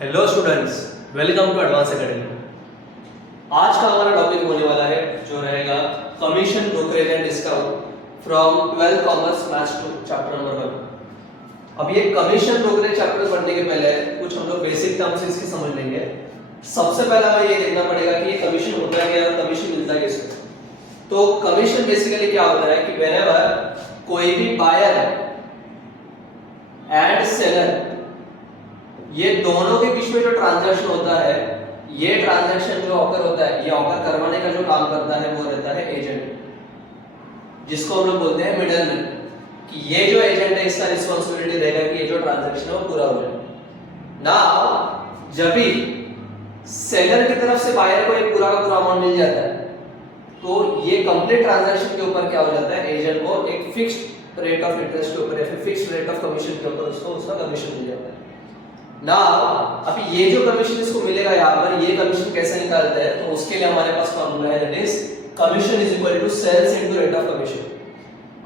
Hello students, welcome to advance academy. आज का हमारा टॉपिक होने वाला है जो रहेगा commission, brokerage and discount from 12th commerce maths 2 chapter number 1। अब ये कमीशन ब्रोकरेज चैप्टर पढ़ने के पहले कुछ हम लोग बेसिक टर्म्स इसके समझ लेंगे। सबसे पहला हमें ये देखना पड़ेगा कि ये कमीशन होता है क्या और कमीशन मिलता है किसको। तो कमीशन बेसिकली क्या होता है कि व्हेनेवर कोई भी बायर एंड सेलर, ये दोनों के बीच में जो ट्रांजैक्शन होता है, ये ट्रांजैक्शन जो ऑकर होता है, ये ऑकर करवाने का जो काम करता है वो रहता है एजेंट, जिसको हम लोग बोलते हैं मिडलमैन। कि ये जो एजेंट है इसका रिस्पांसिबिलिटी रहेगा कि ये जो ट्रांजैक्शन है वो पूरा हो जाए। नाउ जब भी सेलर की तरफ से बायर को एक पूरा का पूरा अमाउंट मिल जाता है, तो ये कंप्लीट ट्रांजैक्शन के ऊपर क्या हो जाता है, एजेंट को एक फिक्स्ड रेट ऑफ इंटरेस्ट के ऊपर या फिर फिक्स्ड रेट ऑफ कमीशन के ऊपर उसको उसका कमीशन मिल जाता है। ना अभी ये जो कमीशन इसको मिलेगा यहाँ पर, ये कमीशन कैसे निकालते हैं, तो उसके लिए हमारे पास फॉर्मूला है, that is commission is equal to sales into rate of commission.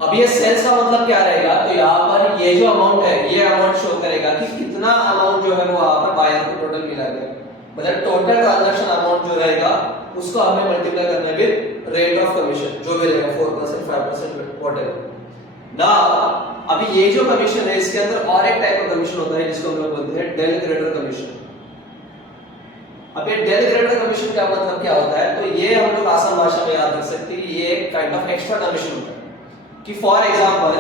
अब ये सेल्स का मतलब क्या रहेगा, तो यहाँ पर ये जो अमाउंट है, ये अमाउंट शो करेगा कि कितना अमाउंट जो है वो यहाँ पर बायर को टोटल मिला गया, मतलब टोटल ट्रांजैक्शन अमाउंट जो रहेगा उसको हमें मल्टीप्लाई करना है विद रेट ऑफ कमीशन, जो भी रहेगा 4%, 5%, व्हाटएवर। ना अभी ये जो कमीशन है इसके अंदर और एक टाइप का कमीशन होता है जिसको हम लोग बोलते हैं डेल क्रेडिटर कमीशन। अब ये डेल क्रेडिटर कमीशन का मतलब क्या होता है, तो ये हम लोग आसान भाषा में याद रख सकते हैं, ये एक काइंड ऑफ एक्स्ट्रा कमीशन होता है कि फॉर एग्जांपल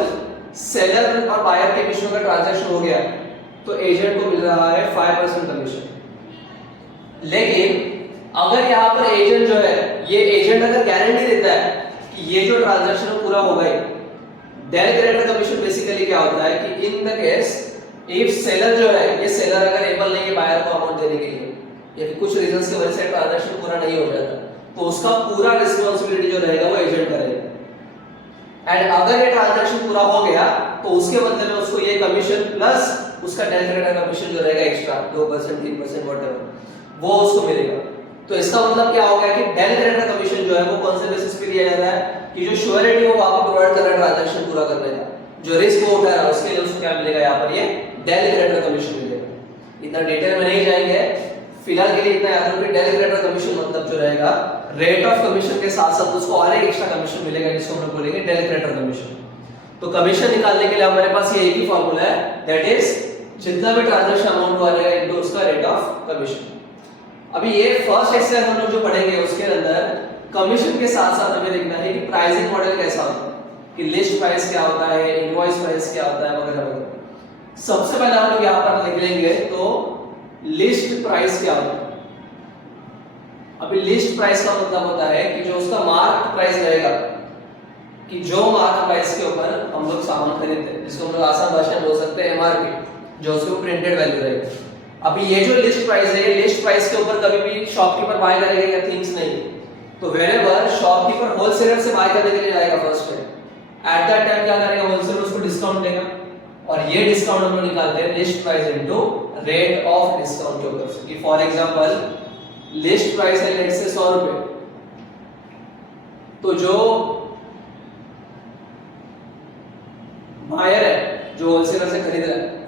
सेलर और बायर के बीच में ट्रांजैक्शन हो गया तो एजेंट को मिल रहा है 5% कमीशन। लेकिन अगर यहाँ पर एजेंट जो है, ये एजेंट अगर गारंटी देता है कि ये जो ट्रांजैक्शन पूरा हो गई, डेल क्रेडिटर कमीशन बेसिकली क्या होता है कि in the case if seller जो है, ये सेलर अगर एबल नहीं है बायर को अमाउंट देने के लिए या फिर कुछ रीजंस की वजह से ट्रांजैक्शन पूरा नहीं हो जाता, तो उसका पूरा रिस्पांसिबिलिटी जो रहेगा वो एजेंट करेगा। एंड अगर ये ट्रांजैक्शन पूरा हो गया तो उसके बदले में उसको ये कमीशन प्लस उसका डेल क्रेडिटर कमीशन जो रहेगा एक्स्ट्रा 2%, 3%, व्हाटएवर, वो उसको मिलेगा। तो इसका मतलब क्या हो गया कि डेल क्रेडिटर कमीशन जो है वो कौन से बेसिस पे दिया जाता है कि जो श्योरिटी वो आपको प्रोवाइड कर रहा है ट्रांजैक्शन पूरा करने का, जो रिस्क वो उठा रहा है उसके लिए उसको क्या मिलेगा, यहाँ पर ये डेल क्रेडिटर कमीशन मिलेगा। इतना डिटेल में नहीं जाएंगे, फिलहाल के लिए इतना याद रखो कि डेल क्रेडिटर कमीशन मतलब जो रहेगा रेट ऑफ कमीशन के साथ साथ उसको और एक एक्स्ट्रा कमीशन मिलेगा जिसको हम लोग बोलेंगे डेल क्रेडिटर कमीशन। तो कमीशन निकालने के लिए हमारे पास ये एक ही फार्मूला है, दैट इज जितना भी ट्रांजैक्शन अमाउंट हुआ रहेगा इनटू उसका रेट ऑफ कमीशन। अभी ये फर्स्ट एक्सरसाइज हम लोग जो पढ़ेंगे उसके अंदर कमीशन के साथ साथ हमें देखना है कि प्राइसिंग मॉडल कैसा होता है, कि लिस्ट प्राइस क्या होता है, इनवॉइस प्राइस क्या होता है, वगैरह वगैरह। सबसे पहले हम लोग यहाँ पर लिख लेंगे तो लिस्ट प्राइस क्या होता है। अभी लिस्ट प्राइस का मतलब होता है कि जो उसका मार्क प्राइस रहेगा, कि जो मार्क प्राइस के ऊपर हम लोग सामान खरीदते हैं, जिसको हम लोग आसान भाषा में बोल सकते हैं एमआरपी, जो उसके प्रिंटेड वैल्यू रहेगा। अभी ये जो लिस्ट प्राइस है, ये लिस्ट प्राइस के ऊपर कभी भी शॉपकीपर बाय करेगा या थिंग्स नहीं, तो व्हेनेवर शॉपकीपर होलसेलर से बाय करने के लिए जाएगा first time, at that time क्या करेगा, होलसेलर उसको डिस्काउंट देगा, और ये डिस्काउंट हम लोग निकालते हैं list price into rate of discount के ऊपर से। कि फॉर एग्जांपल लिस्ट प्राइस है लेट्स से 100 रुपए, तो जो बायर है, जो होलसेलर से खरीद रहा है,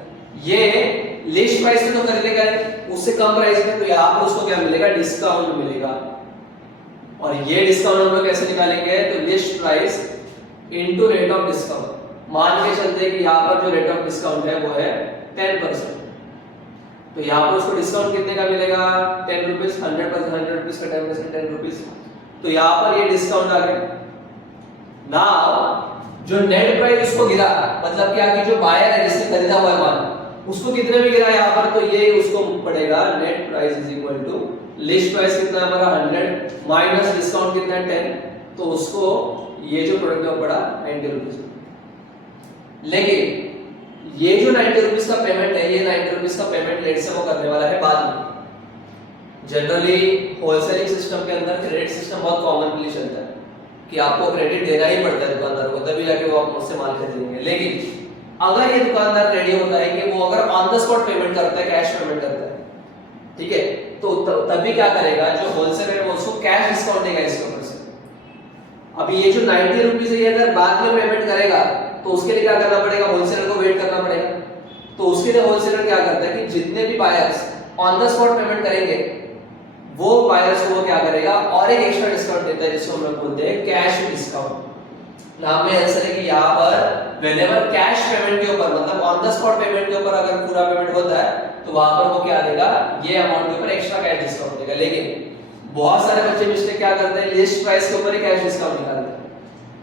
ये लिस्ट प्राइस में तो खरीदेगा उससे कम प्राइस में, तो यहाँ पर उसको क्या मिलेगा, डिस्काउंट मिलेगा। और ये डिस्काउंट हम लोग कैसे निकालेंगे, तो list price into rate of discount. मान के चलते हैं कि यहाँ पर जो रेट ऑफ डिस्काउंट है वो है 10%, तो यहाँ पर उसको डिस्काउंट कितने का मिलेगा, 10 रुपीज, 100%, 100 रुपीज का 10%, 10 रुपीज, तो यहाँ पर ये डिस्काउंट आ गया। नाउ जो नेट प्राइस उसको गिरा, मतलब क्या कि जो बायर है जिसने खरीदा हुआ है माल, उसको कितने में गिरा यहाँ पर, तो ये उसको पड़ेगा net price is equal to list price कितना है हमारा 100 माइनस डिस्काउंट कितना है 10, तो उसको ये जो प्रोडक्ट है पड़ा 90 रुपीज। लेकिन ये जो 90 रुपीज का पेमेंट है, ये 90 रुपीज का पेमेंट लेट से वो करने वाला है बाद में। जनरली होलसेलिंग सिस्टम के अंदर क्रेडिट सिस्टम बहुत कॉमनली चलता है कि आपको क्रेडिट देना ही पड़ता है दुकानदार को, तभी जाके वो आप मुझसे माल खरीदेंगे। लेकिन अगर ये दुकानदार रेडी होता है कि वो अगर ऑन द स्पॉट पेमेंट करता है, कैश पेमेंट करता है, ठीक है, तो तभी क्या करेगा, जो होलसेलर है वो उसको कैश डिस्काउंट देगा इसके ऊपर से। अभी ये जो 90 रुपीस है, ये अगर बाद में पेमेंट करेगा तो उसके लिए क्या करना पड़ेगा, होलसेलर को वेट करना पड़ेगा। तो उसके लिए होलसेलर क्या करता है कि जितने भी buyers on the spot payment करेंगे वो बायर्स को क्या करेगा और एक एक्स्ट्रा डिस्काउंट देता है जिसको हम लोग बोलते हैं कैश डिस्काउंट। नाम में आंसर है कि यहाँ पर व्हेनेवर कैश पेमेंट के ऊपर मतलब ऑन द स्पॉट पेमेंट के ऊपर अगर पूरा पेमेंट होता है तो वहां पर वो क्या देगा, ये अमाउंट के ऊपर एक्स्ट्रा कैश डिस्काउंट देगा। लेकिन बहुत सारे बच्चे मिस्टेक क्या करते हैं, लिस्ट प्राइस के ऊपर ही कैश डिस्काउंट निकालते हैं।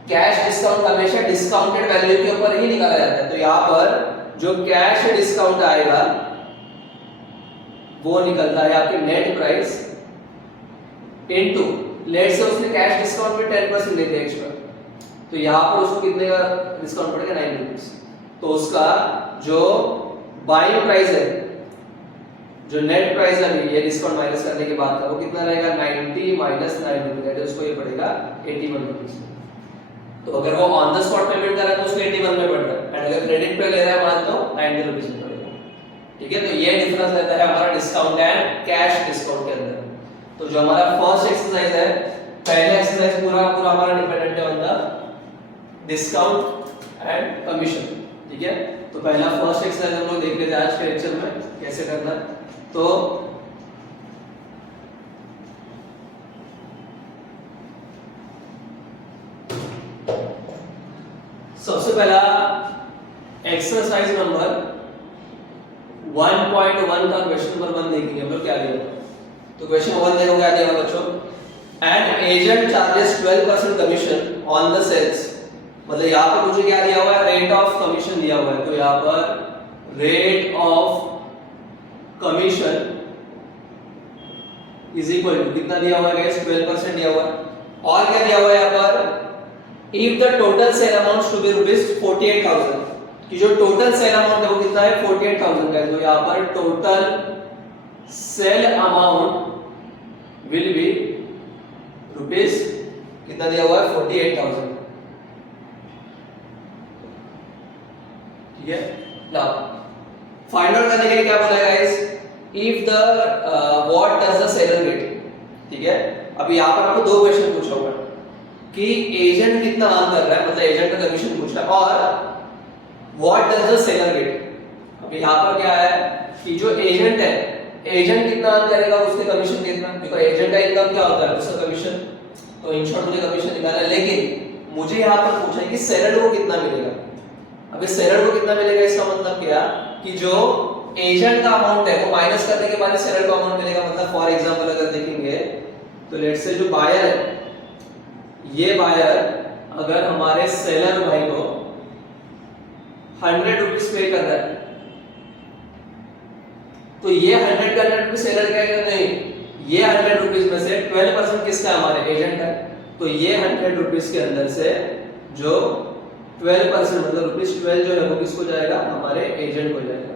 कैश डिस्काउंट हमेशा डिस्काउंटेड वैल्यू के ऊपर ही निकाला जाता है। तो यहाँ पर जो कैश डिस्काउंट आएगा वो निकलता है आपकी net price into, let's say उसने कैश डिस्काउंट में 10% दे दिया एक्स्ट्रा, तो यहाँ पर उसको कितने का डिस्काउंट पड़ेगा, 9 रुपीस। तो उसका जो बाइंग प्राइस है, जो नेट प्राइस है ये डिस्काउंट माइनस करने के बाद का, वो कितना रहेगा, 90 माइनस 9 रुपीस, तो उसको ये पड़ेगा 81 रुपीस। तो अगर वो ऑन द स्पॉट पेमेंट कर रहा है तो उसको 81 में पड़ रहा है, एंड अगर क्रेडिट पे ले रहा है मान तो 90 रुपीस में पड़ेगा। ठीक है, तो ये डिफरेंस रहता है हमारा डिस्काउंट एंड कैश डिस्काउंट के अंदर। तो जो हमारा फर्स्ट एक्सरसाइज है, पहला एक्सरसाइज पूरा पूरा हमारा डिपेंडेंट है on the discount and commission. ठीक है, तो पहला फर्स्ट एक्सरसाइज हम लोग देख लेते हैं आज के लेक्चर में कैसे करना है। तो सबसे पहला एक्सरसाइज नंबर 1.1 का क्वेश्चन नंबर 1 देखेंगे हम लोग क्या दिया। तो क्वेश्चन 1 देखो क्या दिया बच्चों, an agent charges 12% commission on the sales, मतलब यहाँ पर मुझे क्या दिया हुआ है, रेट ऑफ कमीशन दिया हुआ है। तो यहाँ पर rate of commission is equal to कितना दिया हुआ है गाइस, 12% दिया हुआ है। और क्या दिया हुआ है यहाँ पर, if the total sale amount to be ₹48,000, कि जो टोटल सेल अमाउंट है वो कितना है, 48,000 का है। तो यहाँ पर total sale amount will be rupees कितना दिया हुआ है, 48,000। ठीक है, नाउ फाइंड आउट करने के लिए क्या बोला है guys, if the what does the seller get. ठीक है, अभी यहाँ पर आपको दो क्वेश्चन पूछा हुआ है कि एजेंट कितना अर्न कर रहा है, मतलब एजेंट का कमीशन पूछ रहा है, और what does the seller get. अभी यहाँ पर क्या है कि जो एजेंट है, एजेंट कितना अर्न करेगा, उसके कमीशन कितना, बिकॉज़ एजेंट का इनकम क्या होता है, उसका कमीशन। तो इन शॉर्ट मुझे कमीशन निकालना है, लेकिन मुझे यहाँ पर पूछा है कि सेलर को कितना मिलेगा। अभी सेलर को कितना मिलेगा, इसका मतलब क्या कि जो एजेंट का अमाउंट है वो माइनस करने के बाद सेलर को अमाउंट मिलेगा। मतलब फॉर एग्जांपल अगर देखेंगे तो लेट्स से जो बायर है, ये बायर अगर हमारे सेलर भाई को 100 रुपीस पे कर रहा है, तो ये 100 का 100 रुपीस सेलर क्या है, नहीं, ये 100 रुपीस में से 12% किसका, हमारे एजेंट का। तो ये 100 रुपीस के अंदर से जो 12% मतलब ₹12 जो है वो किसको जाएगा, हमारे एजेंट को जाएगा।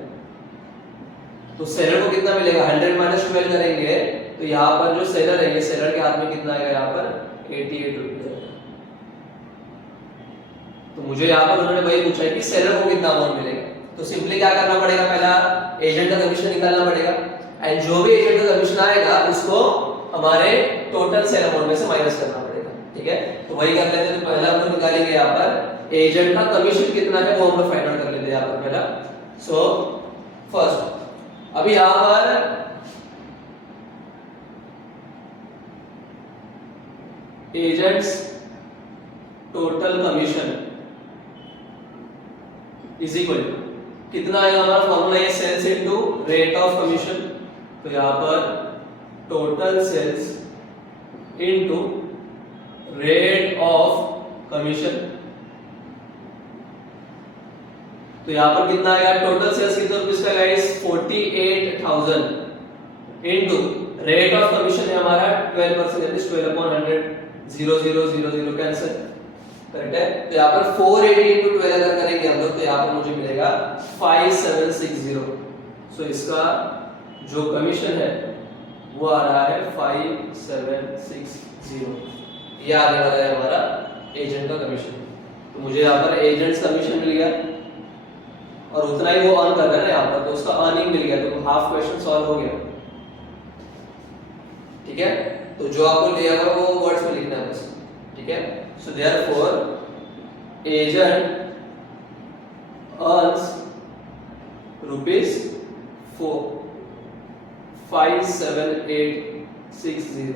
तो सेलर को कितना मिलेगा, 100 माइनस 12 करेंगे तो यहाँ पर जो सेलर है, ये सेलर के हाथ में कितना आएगा, यहाँ पर 88 रुपीस आएगा। तो मुझे यहाँ पर उन्होंने वही पूछा है कि सेलर को कितना अमाउंट मिलेगा। तो सिंपली क्या करना पड़ेगा, पहला एजेंट का कमीशन निकालना पड़ेगा, एंड जो भी एजेंट का कमीशन आएगा उसको हमारे टोटल सेल अमाउंट में से माइनस करना पड़ेगा। ठीक है, तो वही कर लेते हैं। तो पहला हम लोग निकालेंगे यहाँ पर एजेंट का कमीशन कितना है वो हम लोग फाइंड आउट कर लेते हैं यहाँ पर पहला। सो फर्स्ट अभी यहाँ पर agents total commission is equal to कितना आएगा, हमारा फॉर्मूला है sales into rate of commission. तो यहाँ पर total sales into rate of commission, तो यहाँ पर कितना आएगा, टोटल सेल्स कितना रुपीस का guys, 48,000 into rate of commission है हमारा 12%, दैट इज 12/100, 0000 कैंसिल, करेक्ट है। तो यहाँ पर 480 into 12 अगर करेंगे हम लोग तो यहाँ पर मुझे मिलेगा 5760। सो इसका जो कमीशन है वो आ रहा है 5760, ये आने वाला है हमारा एजेंट का कमीशन। तो मुझे यहाँ पर एजेंट्स कमीशन मिल गया और उतना ही वो अर्न कर रहा है ना यहाँ पर, तो उसका अर्निंग मिल गया, तो हाफ क्वेश्चन सॉल्व हो गया। ठीक है, तो जो आपको दिया हुआ वो वर्ड्स में लिखना है बस। ठीक है, सो देयरफॉर एजेंट अर्न्स ₹4, 57860।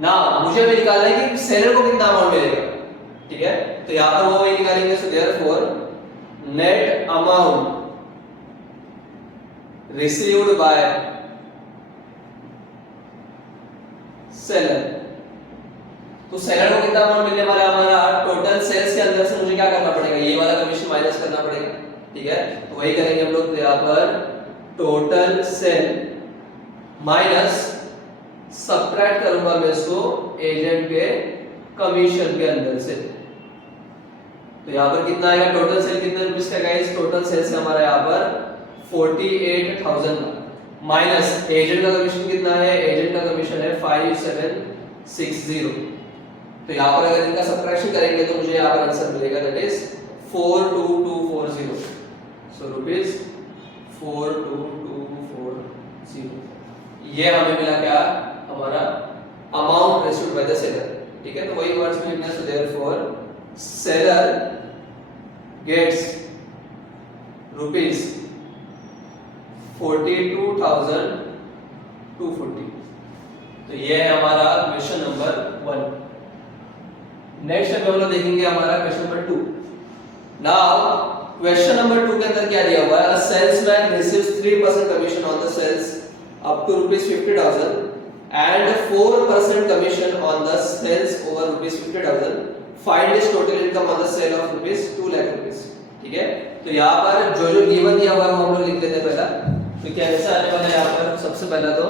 ना मुझे भी निकालना है कि सेलर को कितना अमाउंट मिलेगा, ठीक है। तो यहां पर वो वही निकालेंगे। So therefore net amount received bye seller. तो सेलर को कितना अमाउंट मिलने वाला है, हमारा टोटल सेल्स के अंदर से मुझे क्या करना पड़ेगा, ये वाला कमीशन माइनस करना पड़ेगा, ठीक है। तो वही करेंगे हम लोग। तो यहाँ पर टोटल सेल माइनस सबट्रैक्ट करूंगा मैं इसको एजेंट के कमीशन के अंदर से। तो यहाँ पर कितना आएगा, टोटल सेल कितने रुपीस का गाइस, टोटल सेल्स हमारा यहाँ पर 48,000 का, माइनस एजेंट का कमीशन कितना है, एजेंट का कमीशन है 5760। तो यहाँ पर अगर इनका सबट्रैक्शन करेंगे तो मुझे यहाँ पर आंसर मिलेगा, दैट इज 42240। सो रुपीज 42240, ये हमें मिला क्या, हमारा amount received by the seller, ठीक है। तो वही वर्ड्स में लिखना है। So therefore seller gets rupees 42,240। तो ये है हमारा क्वेश्चन नंबर 1। नेक्स्ट हम लोग देखेंगे हमारा question number 2। Now question number 2 के अंदर क्या दिया हुआ है, a salesman receives 3% commission on the sales up to ₹50,000 and 4% commission on the sales over ₹50,000. Find his total income on the sale of ₹2 lakh। ठीक है। तो यहाँ पर जो जो गिवन दिया हुआ है वो हम लोग लिख लेते हैं पहला। तो कैसे आने वाला है यहाँ पर, सबसे पहला तो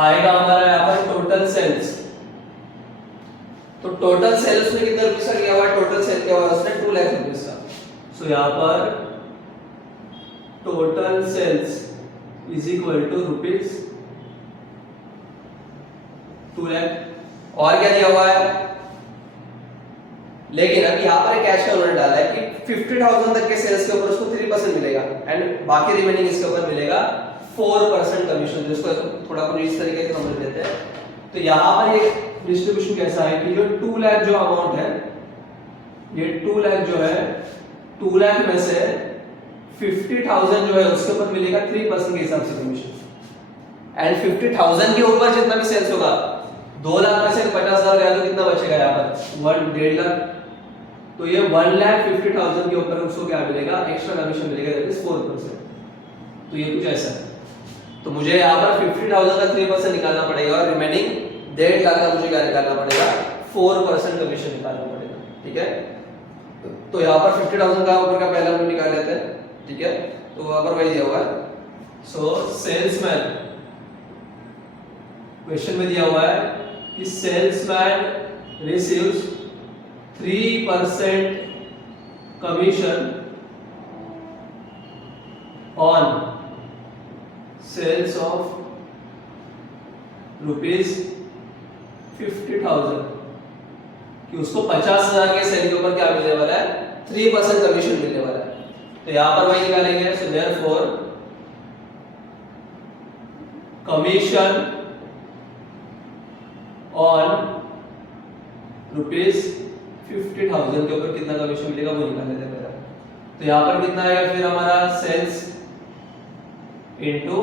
आएगा हमारा यहाँ पर टोटल सेल्स। तो टोटल सेल्स में कितना रुपीस का किया हुआ है, टोटल सेल क्या हुआ है उसने 2 लाख रुपीस का। सो यहाँ पर total sales is equal to ₹2 lakh. और क्या दिया हुआ है, लेकिन अब यहाँ पर कैश का उन्होंने डाला है कि 50,000 तक के सेल्स के ऊपर उसको 3% मिलेगा एंड बाकी रिमेनिंग इसके ऊपर मिलेगा 4% कमीशन, जिसको थोड़ा कुछ इस तरीके से समझ लेते हैं। तो यहाँ पर ये डिस्ट्रीब्यूशन कैसा है कि जो 2 लाख जो अमाउंट है, ये 2 लाख जो है, 2 लाख में से 50,000 जो है उसके ऊपर मिलेगा 3% के हिसाब से कमीशन एंड 50,000 के ऊपर जितना भी सेल्स होगा, 2 लाख में से 50,000 गया तो कितना बचेगा यहाँ पर 1.5 लाख। तो ये 1,50,000 के ऊपर उसको क्या मिलेगा, एक्स्ट्रा कमीशन मिलेगा, दैट इज 4%। तो ये कुछ ऐसा है। तो मुझे यहाँ पर 50,000 का 3% निकालना पड़ेगा और रिमेनिंग 1.5 लाख का मुझे क्या निकालना पड़ेगा, 4% कमीशन निकालना पड़ेगा, ठीक है। तो यहाँ पर 50,000 का ऊपर का पहला हम निकाल लेते हैं, ठीक है। तो वहां पर वही दिया हुआ है। सो सेल्समैन, क्वेश्चन में दिया हुआ है कि salesman receives 3% commission on sales of ₹50,000, कि उसको 50,000 के सेल के ऊपर क्या मिलने वाला है, 3% कमीशन मिलने वाला है। तो यहां पर वही निकालेंगे। सो देयरफॉर कमीशन ऑन ₹50,000 के ऊपर कितना कमीशन मिलेगा वो निकाल लेते हैं पहले। तो यहां पर कितना आएगा फिर हमारा, sales into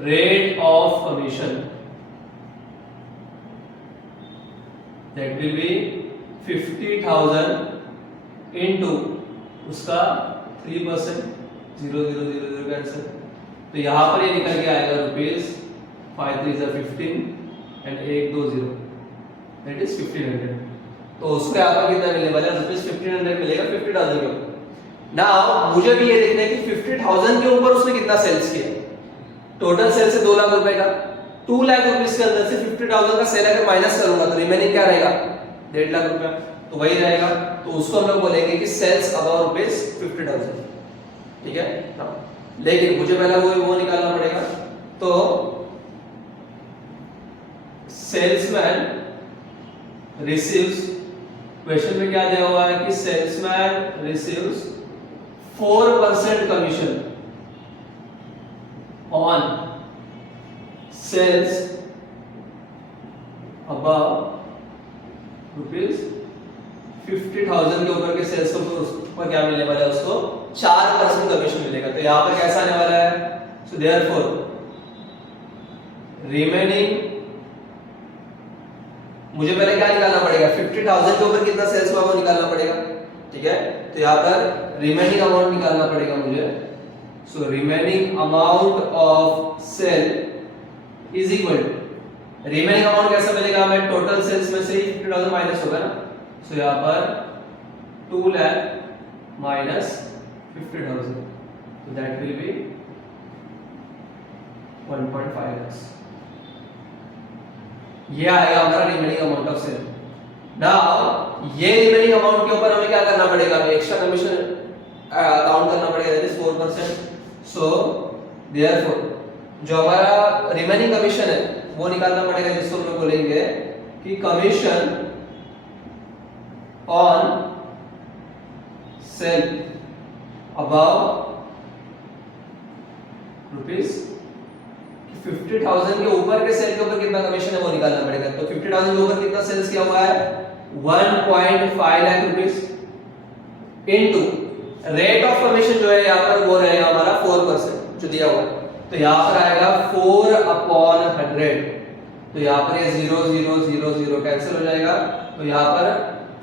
rate of commission, that will be 50,000 into उसका 3%, 0,000 का आंसर। तो यहां पर ये निकल के आएगा ₹5,315 एंड 120, दैट इज 1,500। तो उसको यहाँ पर कितना मिलने वाला है, ₹1,500 मिलेगा 50,000 के ऊपर। नाउ मुझे भी ये देखना है कि 50,000 के ऊपर उसने कितना सेल्स किया। टोटल सेल्स है 2 लाख रुपए का, 2 लाख रुपीस के अंदर से 50,000 का सेल अगर माइनस करूंगा तो रिमेनिंग क्या रहेगा, 1.5 लाख रुपया, तो वही रहेगा। तो उसको हम लोग बोलेंगे कि सेल्स अबव ₹50,000, ठीक है ना। लेकिन मुझे पहले वो निकालना पड़ेगा। तो सेल्समैन रिसीव्स, क्वेश्चन में क्या दिया हुआ है कि salesman receives 4% commission on sales above ₹50,000 के ऊपर के सेल्स को ऊपर क्या मिलने वाला है, उसको 4% कमीशन मिलेगा। तो यहाँ पर कैसा आने वाला है, सो देयरफॉर रिमेनिंग, मुझे पहले क्या निकालना पड़ेगा, 50,000 के ऊपर कितना सेल्स हुआ वो निकालना पड़ेगा, ठीक है। तो यहाँ पर रिमेनिंग अमाउंट निकालना पड़ेगा मुझे। So remaining amount of sale is equal to, remaining amount कैसा मिलेगा, हमें टोटल सेल्स में से ही 50,000 माइनस होगा ना। सो यहाँ पर 2 lakh minus 50,000, so that will be 1.5 lakhs। ये आएगा हमारा remaining amount of sale. Now ये रिमेनिंग अमाउंट के ऊपर हमें क्या करना पड़ेगा, एक्स्ट्रा कमीशन काउंट करना पड़ेगा, दैट इज 4%। सो देयरफॉर जो हमारा रिमेनिंग कमीशन है वो निकालना पड़ेगा, जिसको हम बोलेंगे कि commission on cell above rupees 50,000 के ऊपर के सेल के ऊपर कितना कमीशन है वो निकालना पड़ेगा। तो 50,000 के ऊपर कितना सेल्स किया हुआ है, 1.5 lakh rupees into rate of commission जो है यहाँ पर वो रहेगा हमारा 4% जो दिया हुआ है। तो यहाँ पर आएगा 4/100। तो यहाँ पर ये 0 0 0 0 कैंसिल हो जाएगा। तो यहाँ पर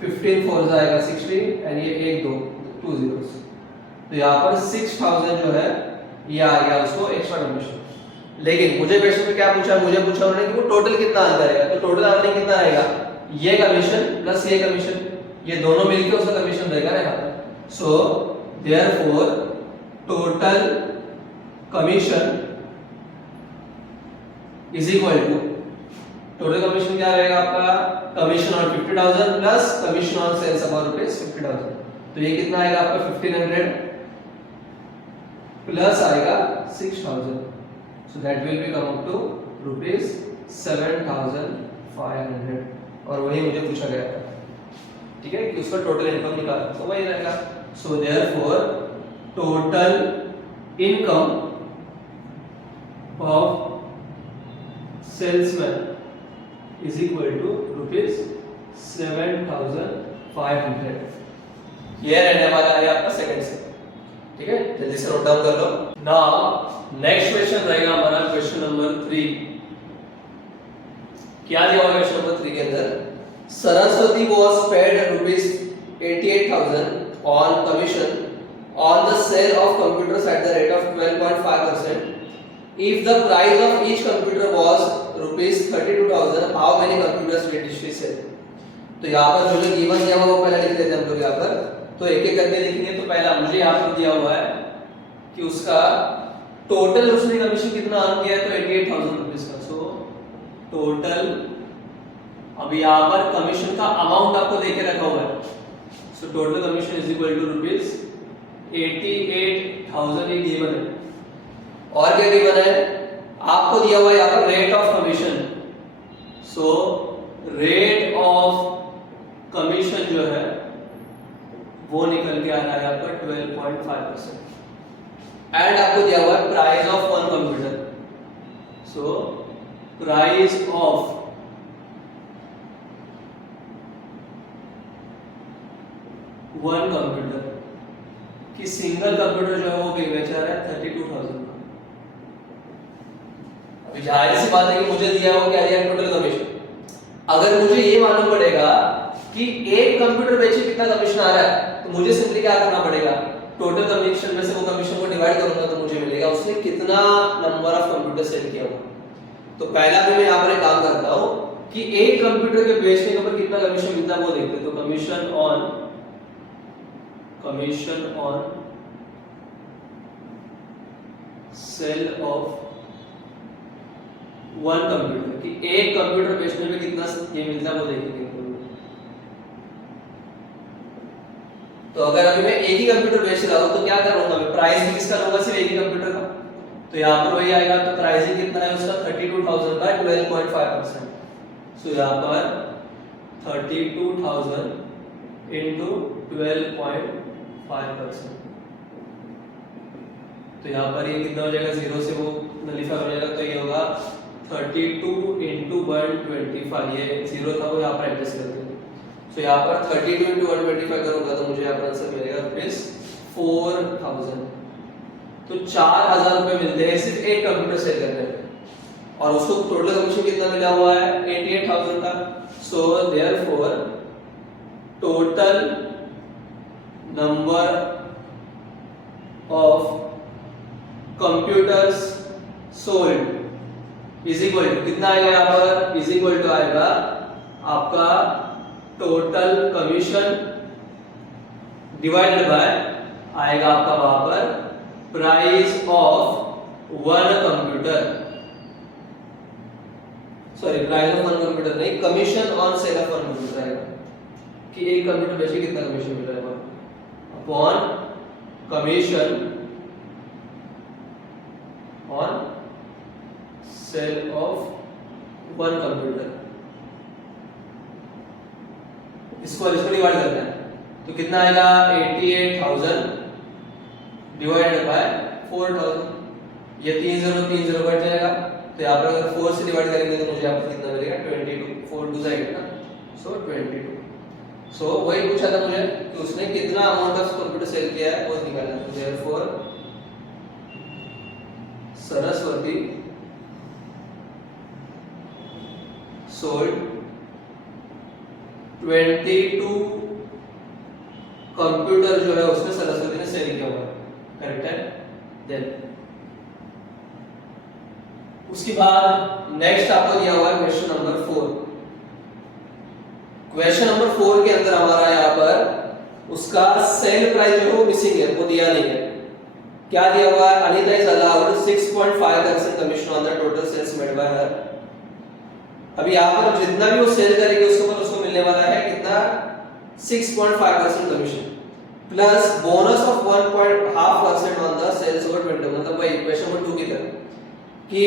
15 4 आएगा 16 एंड ये 1 2 2 zeros। तो यहाँ पर 6,000 जो है ये आ गया उसको एक्स्ट्रा कमीशन। लेकिन मुझे क्वेश्चन में क्या पूछा, मुझे पूछा उन्होंने कि वो टोटल कितना अर्न करेगा। तो टोटल अर्निंग कितना रहेगा, ये कमीशन प्लस ये कमीशन, ये दोनों मिलके उसका कमीशन रहेगा ना यहाँ पर। So therefore total commission is equal to, total commission क्या रहेगा आपका, commission on 50,000 plus commission on sales about ₹50,000। तो ये कितना आएगा आपका 1500 प्लस आएगा 6,000। So that will be come up to ₹7,500। और वही मुझे पूछा गया था, ठीक है, कि उसका टोटल इनकम निकाल, तो वही रहेगा। So therefore total income of salesman is equal to ₹7,500। ये रहने वाला है आपका सेकंड से, ठीक है, जल्दी से नोट डाउन कर लो। नाउ नेक्स्ट क्वेश्चन रहेगा हमारा क्वेश्चन नंबर 3। क्या दिया हुआ क्वेश्चन नंबर 3 के अंदर, Saraswati was paid ₹88,000 on commission on the sale of computers at the rate of 12.5%. If the price of each computer was ₹32,000, how many computers did she sell? तो यहाँ पर जो गिवन दिया हुआ वो पहले लिख देते हैं हम लोग यहाँ पर। तो एक एक करके लिखेंगे। तो पहला मुझे यहाँ पर दिया हुआ है कि उसका टोटल उसने कमीशन कितना अर्न किया है, तो 88,000 रुपीस का। सो टोटल, अब यहाँ पर कमीशन का अमाउंट आपको देके रखा हुआ है। So total commission is equal to ₹88,000 ये गिवन है। और क्या गिवन है, आपको दिया हुआ है यहाँ पर rate of commission. So rate of commission जो है वो निकल के आ रहा है आपका 12.5%। एंड आपको दिया हुआ है price of one computer. So price of one computer कि सिंगल कंप्यूटर जो है वो बेचा रहा है 32,000 का। अभी जाहिर सी बात है कि मुझे दिया हुआ क्या दिया, टोटल कमीशन। अगर मुझे ये मालूम पड़ेगा कि एक कंप्यूटर बेचे कितना कमीशन आ रहा है, तो मुझे सिंपली क्या करना पड़ेगा, टोटल कमीशन में से वो कमीशन को डिवाइड करूंगा तो मुझे मिलेगा उसने कितना नंबर ऑफ कंप्यूटर सेल किया हुआ। तो पहला भी मैं यहाँ पर एक काम करता हूँ कि एक कंप्यूटर के बेचने के ऊपर कितना कमीशन मिलता है वो देखते हैं। तो commission on sale of one computer कि एक कंप्यूटर बेचने में कितना ये मिलता है वो देखेंगे। तो अगर अभी मैं एक ही कंप्यूटर बेच रहा हूं तो क्या करूंगा, मैं प्राइस भी किसका लूंगा, सिर्फ एक ही कंप्यूटर का। तो यहाँ पर वही आएगा। तो प्राइसिंग कितना है उसका 32,000 का 12.5%। सो यहाँ पर 32,000 into 12.5%। तो यहाँ पर ये कितना हो जाएगा, 0 से वो नलीफाई हो जाएगा। तो ये होगा 32 into 125, ये 0 था वो यहाँ पर एडजस्ट कर देंगे। तो यहाँ पर 32 into 125 करूंगा तो मुझे यहाँ पर आंसर मिलेगा ₹4,000। तो 4,000 रुपए मिलते हैं सिर्फ एक कंप्यूटर सेल करने में। और उसको टोटल कमीशन कितना मिला हुआ है 88,000 का। So therefore total number of computers sold is equal to कितना आएगा यहाँ पर, इज इक्वल टू आएगा आपका टोटल कमीशन डिवाइडेड बाय आएगा आपका वहां पर price of one computer, sorry price of one computer नहीं, commission on sale of one computer आएगा कि एक कंप्यूटर बेच के कितना कमीशन मिल रहा है upon commission on sale of one computer. इसको डिवाइड करना है तो कितना आएगा 88,000 डिवाइडेड बाय 4,000, ये 3 0 कट जाएगा तो यहाँ पर अगर 4 से डिवाइड करेंगे तो मुझे यहाँ पर कितना मिलेगा 22, 4 2 8 ना, सो 22। सो वही पूछा था मुझे कि उसने कितना अमाउंट ऑफ कंप्यूटर सेल किया है वो निकालना है। देयरफॉर सरस्वती सोल्ड 22 कंप्यूटर जो है उसमें सरस्वती ने सेल किया हुआ है, करेक्ट है। देन उसके बाद नेक्स्ट आपको दिया हुआ है क्वेश्चन नंबर 4। क्वेश्चन नंबर 4 के अंदर हमारा यहाँ पर उसका सेल प्राइस जो है वो मिसिंग है, वो दिया नहीं है। क्या दिया हुआ है, Anita is allowed 6.5% commission on the total sales made by her. अभी यहाँ पर जितना भी वो सेल करेगी उसके ऊपर उसको मिलने वाला है कितना 6.5% commission plus bonus of 1.5% on the sales over 20, मतलब वही क्वेश्चन नंबर 2 की तरह कि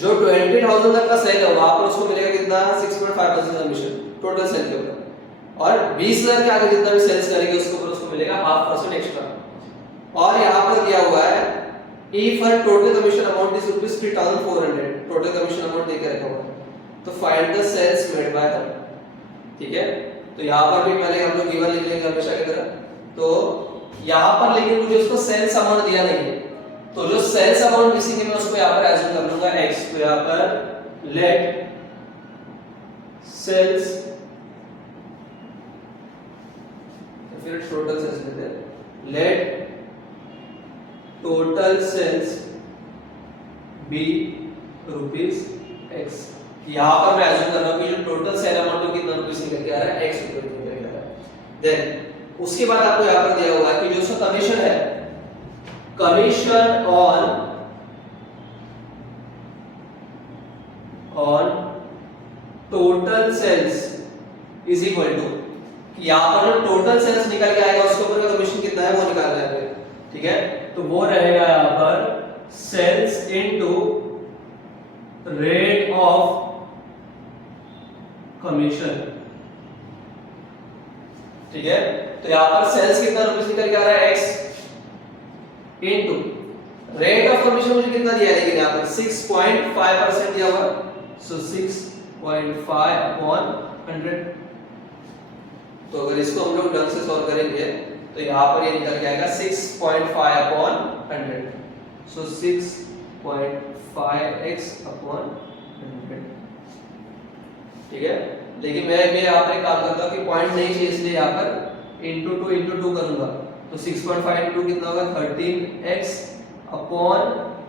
जो 20,000 तक का सेल है वहां पर उसको मिलेगा कितना 6.5% कमीशन टोटल सेल के ऊपर, और 20,000 के आगे जितना भी सेल्स करेगी उसके ऊपर उसको मिलेगा 0.5% एक्स्ट्रा। और यहाँ पर दिया हुआ है if her total commission amount is ₹3,400, total commission amount देकर रखा हुआ है, तो find the sales made by her. ठीक है, तो यहाँ पर भी पहले हम लोग गिवन लिख लेंगे हमेशा की तरह। तो यहाँ पर लेकिन मुझे उसको सेल्स अमाउंट दिया नहीं है, तो जो सेल्स अमाउंट मिसिंग है मैं उसको यहाँ पर एज्यूम कर लूंगा x। तो यहाँ पर लेट सेल्स, फिर टोटल सेल्स लेते हैं, let total sales be ₹x। यहाँ पर मैं एज्यूम कर रहा हूँ कि जो टोटल सेल अमाउंट कितना रुपीस निकल के आ रहा है x रुपए निकल के आ रहा है। देन उसके बाद आपको यहाँ पर दिया हुआ है कि जो उसका कमीशन है, commission on total sales is equal to, यहाँ पर जो टोटल सेल्स निकल के आएगा उसके ऊपर का कमीशन कितना है वो निकालना है हमें। ठीक है, तो वो रहेगा यहाँ पर sales into rate of commission. ठीक है, तो यहाँ पर सेल्स कितना रुपीस निकल के आ रहा है x into rate of commission मुझे कितना दिया है, लेकिन यहाँ पर 6.5% दिया हुआ, सो 6.5 अपॉन 100। तो अगर इसको हम लोग ढंग से सॉल्व करेंगे तो यहाँ पर ये निकल के आएगा 6.5 अपॉन 100, सो 6.5x अपॉन 100। ठीक है, लेकिन मैं यहाँ पर काम करता हूँ कि पॉइंट नहीं चाहिए, इसलिए यहाँ पर इंटू 2 करूंगा, तो 6.5 इंटू कितना होगा 13x अपॉन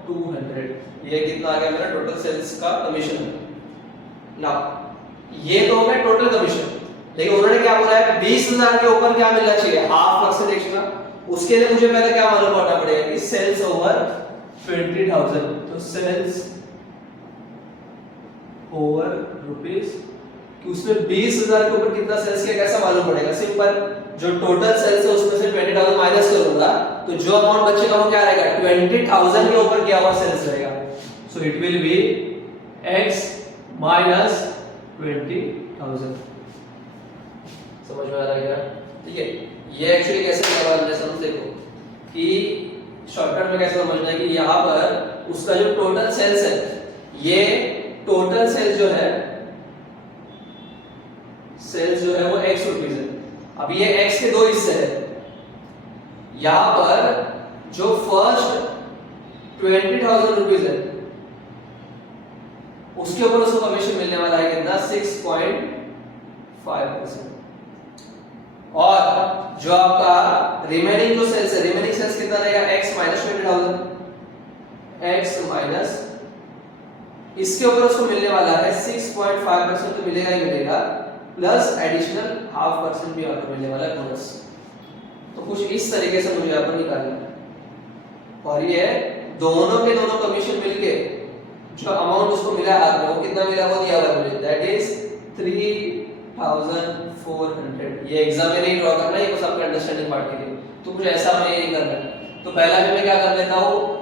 200। ये कितना आ गया मेरा टोटल सेल्स का कमीशन। ना ये तो हो गया टोटल कमीशन, लेकिन उन्होंने क्या बोला है 20,000 के ऊपर क्या मिलना चाहिए 0.5% एक्स्ट्रा। उसके लिए मुझे पहले क्या मालूम करना पड़ेगा कि सेल्स ओवर 20,000, तो सेल्स ओवर रुपीस कि उसमें 20,000 के ऊपर कितना सेल्स किया कैसा मालूम पड़ेगा। सिंपल, जो टोटल सेल्स है उसमें से 20,000 माइनस करूंगा तो जो अमाउंट बचेगा वो क्या रहेगा 20,000 के ऊपर किया हुआ सेल्स रहेगा। So it will be x minus 20,000। समझ में आ रहा है क्या? ठीक है, ये एक्चुअली कैसे करवा हमने समझ देखो कि शॉर्टकट में कैसे समझना है कि यहाँ पर उसका जो टोटल सेल्स है, ये टोटल सेल्स जो है वो x रुपीस है। अब ये x के दो हिस्से हैं, यहाँ पर जो फर्स्ट 20,000 रुपीस है उसके ऊपर उसको कमीशन मिलने वाला है कितना 6.5%। और जो आपका रिमेनिंग जो सेल्स है, रिमेनिंग सेल्स कितना रहेगा x माइनस 20,000, x माइनस इसके ऊपर उसको मिलने वाला है 6.5% तो मिलेगा ही मिलेगा, प्लस एडिशनल 0.5% भी आपको मिलने वाला है बोनस। तो कुछ इस तरीके से मुझे यहाँ पर निकालना है, और ये दोनों के दोनों कमीशन मिलके जो अमाउंट उसको मिला है हाथ में, वो कितना मिला वो दिया हुआ है मुझे, दैट इज 3,400। ये एग्जाम में नहीं ड्रॉ करना, ये बस आपके अंडरस्टैंडिंग पार्ट के लिए। तो कुछ ऐसा हमें ये करना है। तो पहला मैं क्या कर लेता हूँ,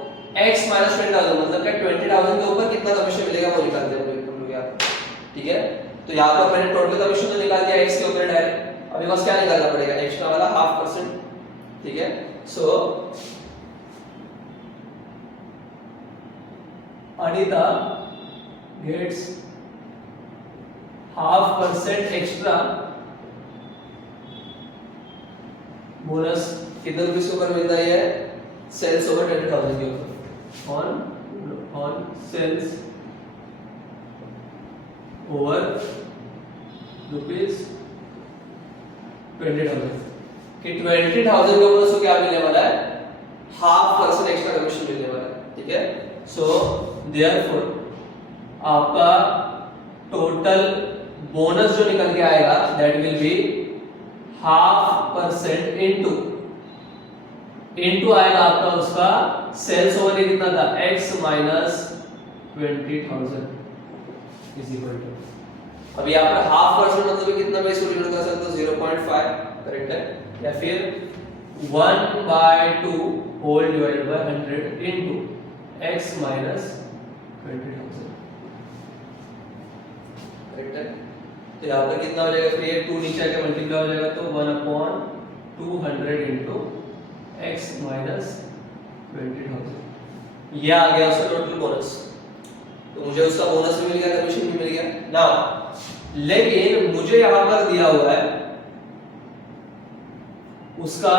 x माइनस 20,000 मतलब क्या 20,000 के ऊपर कितना कमीशन मिलेगा वो निकालते हैं हम लोग यहाँ। ठीक है, तो यहाँ पर मैंने टोटल कमीशन तो निकाल दिया x के ऊपर डायरेक्ट, अभी बस क्या निकालना पड़ेगा एक्स्ट्रा वाला 0.5%। ठीक है, सो अनीता गेट्स 0.5% एक्स्ट्रा बोनस कितने रुपीस के ऊपर मिलता है, सेल्स ओवर 20,000 के ऊपर, ऑन सेल्स ओवर ₹20,000 कि 20,000 के ऊपर उसको क्या मिलने वाला है, 0.5% एक्स्ट्रा कमीशन मिलने वाला है। ठीक है, सो देयरफॉर आपका टोटल बोनस जो निकल के आएगा दैट विल बी 0.5% इनटू आएगा आपका उसका सेल्स ओवर कितना था x minus 20,000 is equal to, अब यहाँ पर 0.5% मतलब कितना मैं इसको डिवाइड कर सकता हूँ 0.5, करेक्ट है, या फिर 1/2 whole divided by 100 into x minus 20,000, correct है। तो यहाँ पर कितना हो जाएगा, फिर ये 2 नीचे आके मल्टीप्लाई हो जाएगा, तो 1/200 इनटू x माइनस 20,000, ये आ गया उसका टोटल बोनस। तो मुझे उसका बोनस भी मिल गया, कमीशन भी मिल गया ना। लेकिन मुझे यहां पर दिया हुआ है उसका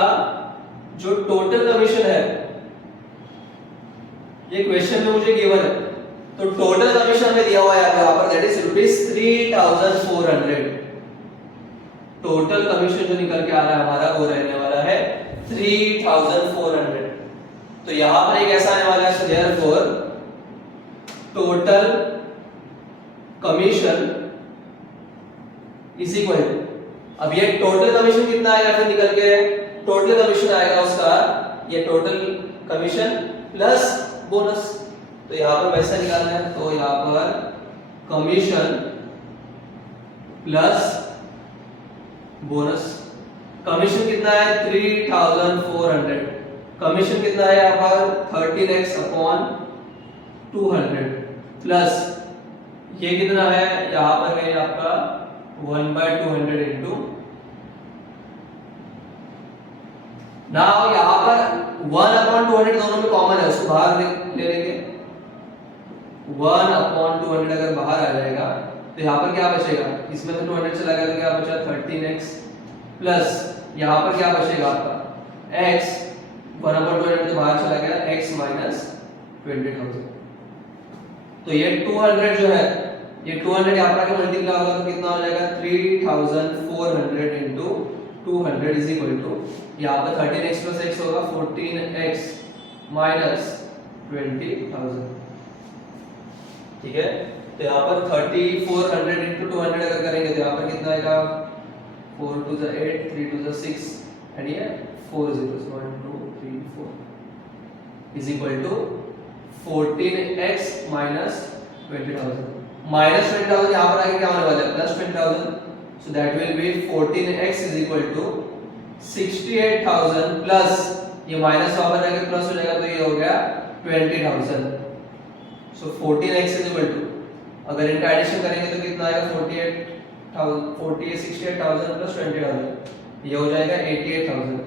जो टोटल कमीशन है, ये क्वेश्चन में मुझे गिवन है, तो टोटल कमीशन में दिया हुआ है यहां पर दैट इज ₹3,400। टोटल कमीशन जो निकल के आ रहा है हमारा वो रहने वाला है 3,400। तो यहां पर एक ऐसा आने वाला है, therefore total commission is equal to, अब ये टोटल कमीशन कितना आएगा फिर निकल के, टोटल कमीशन आएगा उसका ये टोटल कमीशन प्लस बोनस। तो यहां पर वैसा निकालना है, तो यहां पर कमीशन प्लस बोनस, कमीशन कितना है 3,400, कमीशन कितना है यहाँ पर 13x/200 प्लस ये कितना है यहाँ पर है आपका 1/200 इनटू, नाउ यहाँ पर 1/200 दोनों में कॉमन है, उसको बाहर ले लेंगे, 1/200 अगर बाहर आ जाएगा तो यहाँ पर क्या बचेगा, इसमें तो 200 चला गया तो क्या बचा 13x प्लस यहाँ पर क्या बचेगा आपका x, 1/200 तो बाहर चला गया, x माइनस 20,000। तो ये 200 जो है, ये 200 यहाँ पर आके मल्टीप्लाई होगा तो कितना हो जाएगा 3,400 इनटू 200 इज इक्वल टू, यहाँ पर 13x प्लस x होगा 14x माइनस 20,000। ठीक है, तो यहाँ पर 3,400 इनटू 200 अगर करेंगे तो यहाँ पर कितना आएगा 4 2 8 3 2 6 एंड ये 4 zeros 1 2 3 4 is equal to 14x minus 20,000। Minus 20,000 यहाँ पर आगे क्या होने वाला है plus 20,000, so that will be 14x is equal to 68,000 plus ये माइनस वहां पर आगे प्लस हो जाएगा तो ये हो गया 20,000। सो 14x इज इक्वल टू, अगर इनका एडिशन करेंगे तो कितना आएगा 68,000 प्लस 20,000, ये हो जाएगा 88,000।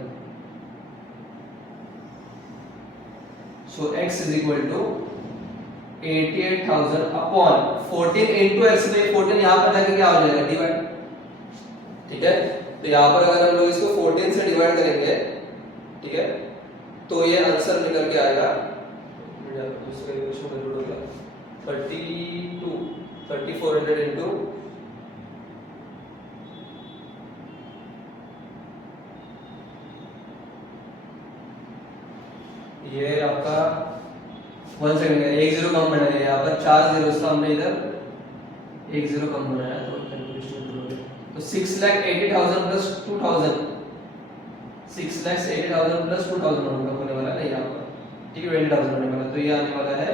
So x is equal to 88,000 upon 14 into x में 14 यहां पर जाके क्या हो जाएगा डिवाइड। ठीक है, तो यहां पर अगर हम लोग इसको 14 से डिवाइड करेंगे, ठीक है, तो ये आंसर निकल के आएगा दूसरे क्वेश्चन में 32 3400 इंटू ये आपका 1 सेकंड है, 1 जीरो कम बनाया यहाँ पर, 4 जीरो था हमने इधर 1 जीरो कम बनाया तो कैलकुलेशन करोगे तो 6,80,000 प्लस 2,000, 6,80,000 प्लस 2,000 होने वाला है यहाँ पर, ठीक है 20,000 होने वाला, तो ये आने वाला है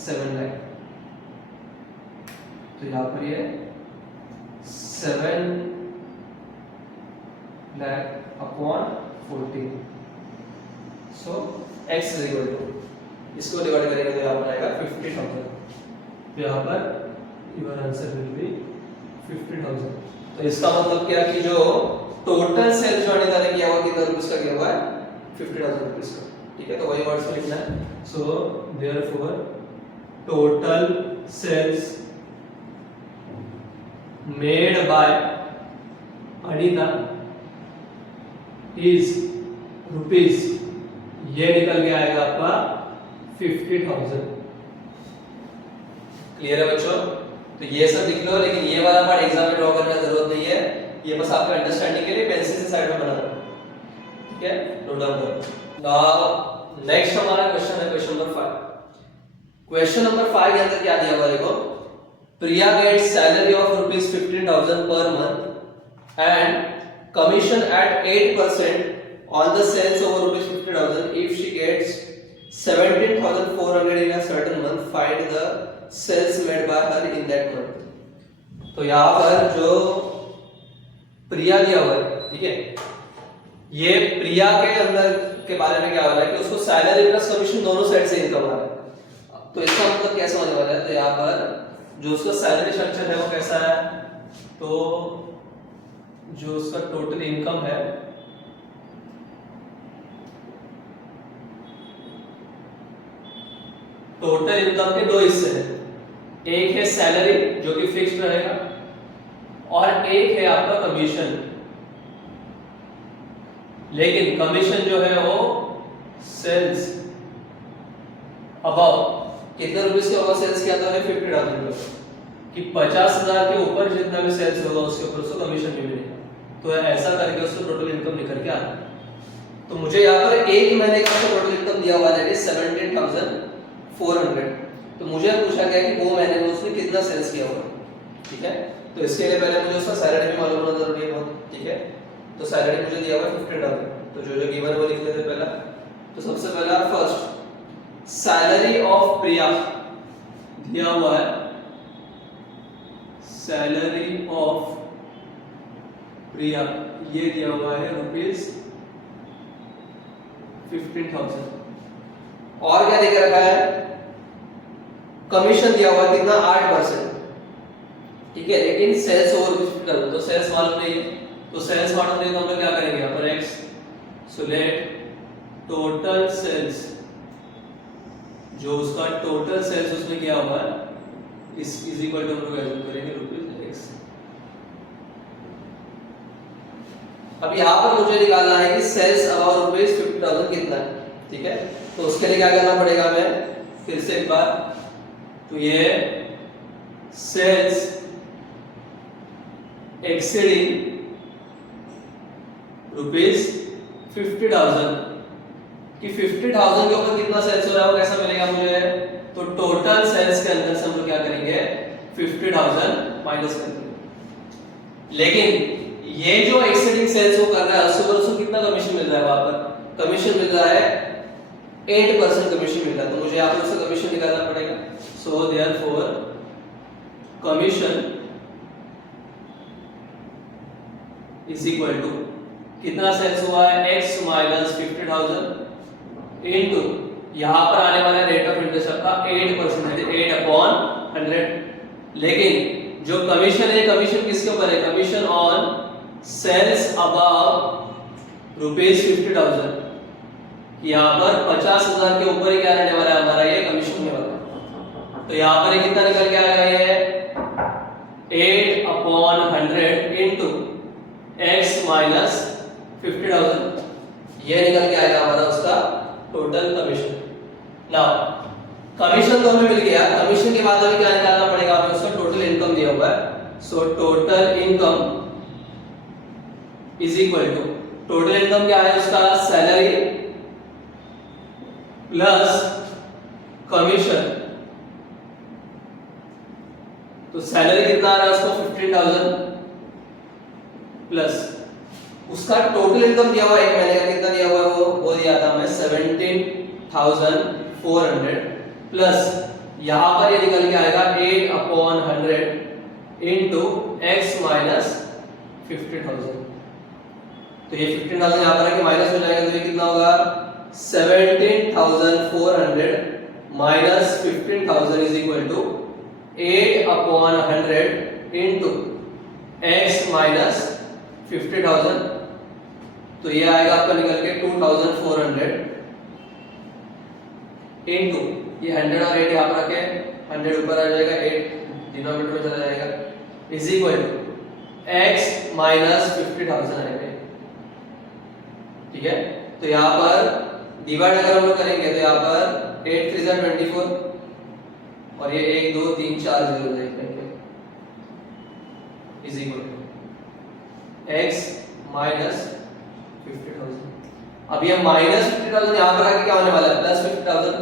7 लाख। तो यहाँ पर ये 7 lakh upon 14, so x is equal to, इसको डिवाइड करेंगे तो यहाँ पर आएगा 50,000, तो यहाँ per your answer will be 50,000। तो इसका मतलब क्या कि जो टोटल सेल्स जो आने वाले किया हुआ कितना रुपीस का किया हुआ है 50,000 रुपीस का, ठीक है, तो वही वर्ड्स में लिखना है। So therefore total sales made by Anita is rupees, ये निकल के आएगा आपका 50,000। क्लियर है बच्चों? तो ये सब लिख लो, लेकिन ये वाला पार्ट एग्जाम में ड्रॉ करने की जरूरत नहीं है, ये बस आपके अंडरस्टैंडिंग के लिए पेंसिल से साइड में बना लो, ठीक है, नोट डाउन करो। नाउ नेक्स्ट हमारा क्वेश्चन है क्वेश्चन नंबर 5। क्वेश्चन नंबर 5 के अंदर क्या दिया हुआ देखो, प्रिया gets salary of ₹15,000 per month and commission at 8% on the sales over ₹50,000. If she gets 17,400 in a certain month, find the sales made by her in that month. तो यहाँ पर जो प्रिया दिया हुआ है, ठीक है, ये प्रिया के अंदर के बारे में क्या हो रहा है कि उसको सैलरी प्लस कमीशन दोनों साइड से इनकम आ रहा है। तो इसका मतलब कैसे होने वाला है, तो यहाँ पर जो उसका सैलरी स्ट्रक्चर है वो कैसा है, तो जो उसका टोटल इनकम है टोटल इनकम के दो हिस्से हैं, एक है सैलरी जो कि फिक्स्ड रहेगा और एक है आपका कमीशन। लेकिन कमीशन जो है वो सेल्स अबव कितने रुपीस के अबव सेल्स किया था 50,000 कि 50,000 के ऊपर जितना भी सेल्स होगा उसके ऊपर उसको कमीशन भी मिलेगा। तो ऐसा करके उसको टोटल इनकम निकल के आता है। तो मुझे यहाँ पर एक महीने का टोटल इनकम दिया हुआ है 17,400। तो मुझे पूछा गया कि वो महीने में उसने कितना सेल्स किया होगा, ठीक है। तो इसके लिए पहले मुझे उसका सैलरी भी मालूम होना जरूरी है बहुत, ठीक है। तो सैलरी मुझे दिया हुआ है 15,000, तो जो जो गिवन है वो लिख लेते पहला। तो सबसे पहला फर्स्ट सैलरी ऑफ प्रिया दिया हुआ है, सैलरी ऑफ प्रिया ये दिया हुआ है ₹15,000। और क्या देकर रखा है, कमीशन दिया हुआ है कितना 8%, ठीक है, लेकिन सेल्स ओवर 50,000, तो सेल्स मालूम नहीं है, तो सेल्स मालूम नहीं तो हम लोग क्या करेंगे यहाँ पर x, so let total sales, जो उसका टोटल सेल्स उसने किया हुआ है इस इज इक्वल टू हम लोग एज्यूम करेंगे ₹x। अब यहाँ पर मुझे निकालना है कि सेल्स अबाउट ₹50,000 कितना है, ठीक है। तो उसके लिए क्या करना पड़ेगा, मैं फिर से एक बार, तो ये सेल्स एक्सीडिंग ₹50,000 कि 50,000 के ऊपर कितना सेल्स हो रहा है वो कैसा मिलेगा मुझे, तो टोटल सेल्स के अंदर से हम लोग क्या करेंगे 50,000 माइनस कर देंगे। लेकिन ये जो एक्सीडिंग सेल्स वो कर रहा है उसको कितना कमीशन मिल रहा है, वहां पर कमीशन मिल रहा है 8% कमीशन मिल रहा है, तो मुझे यहाँ पर उसका कमीशन निकालना पड़ेगा। So therefore commission is equal to कितना सेल्स हुआ है x माइनस 50,000 इनटू यहाँ पर आने वाला रेट ऑफ इंटरेस्ट आपका 8% 8/100। लेकिन जो कमीशन है, कमीशन किसके ऊपर है, कमीशन ऑन सेल्स अबव ₹50,000। यहाँ पर 50,000 के ऊपर ही क्या रहने वाला है हमारा ये कमीशन होने वाला। तो यहाँ पर कितना निकल के आएगा, ये 8/100 इनटू x माइनस 50,000, ये निकल के आएगा हमारा उसका टोटल कमीशन। नाउ कमीशन तो हमें मिल गया, कमीशन के बाद हमें क्या निकालना पड़ेगा, हमें उसका टोटल इनकम हुआ है। So total income is equal to, total income क्या है उसका, सैलरी प्लस कमीशन। तो सैलरी कितना आ रहा है उसको 15,000 प्लस उसका टोटल इनकम दिया हुआ है, एक महीने का कितना दिया हुआ है, वो दिया था हमें 17,400 प्लस यहां पर ये निकल के आएगा 8/100 इंटू x माइनस 50,000। तो ये 15,000 यहां पर आके माइनस हो जाएगा, तो ये कितना होगा 17,400 minus 15,000 is equal to 8/100 into x minus 50,000। तो ये आएगा आपका निकल के 2,400 इंटू ये 100 और 8 यहाँ पर रखे, 100 ऊपर आ जाएगा, 8 डिनोमिनेटर में चला जाएगा, is equal to x minus 50,000 आएगा। ठीक है, तो यहाँ पर डिवाइड अगर हम लोग करेंगे तो यहाँ पर 8 3 जा 24 और ये 1 2 3 4 0 जाएंगे, is equal to x minus 50,000। अब ये माइनस 50,000 यहाँ पर आके क्या होने वाला है, प्लस 50,000।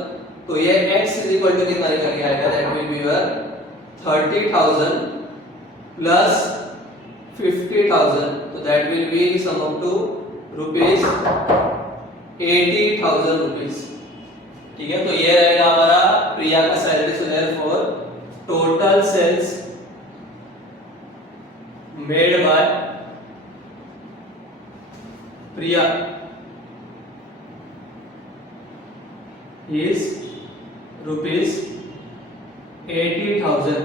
तो ये x इज इक्वल टू कितना निकल के आएगा, that will be your 30,000 plus 50,000, तो that will be sum up to rupees 80,000 rupees. ठीक है, तो ये रहेगा हमारा प्रिया का salary. So therefore total sales made by Priya is rupees 80,000।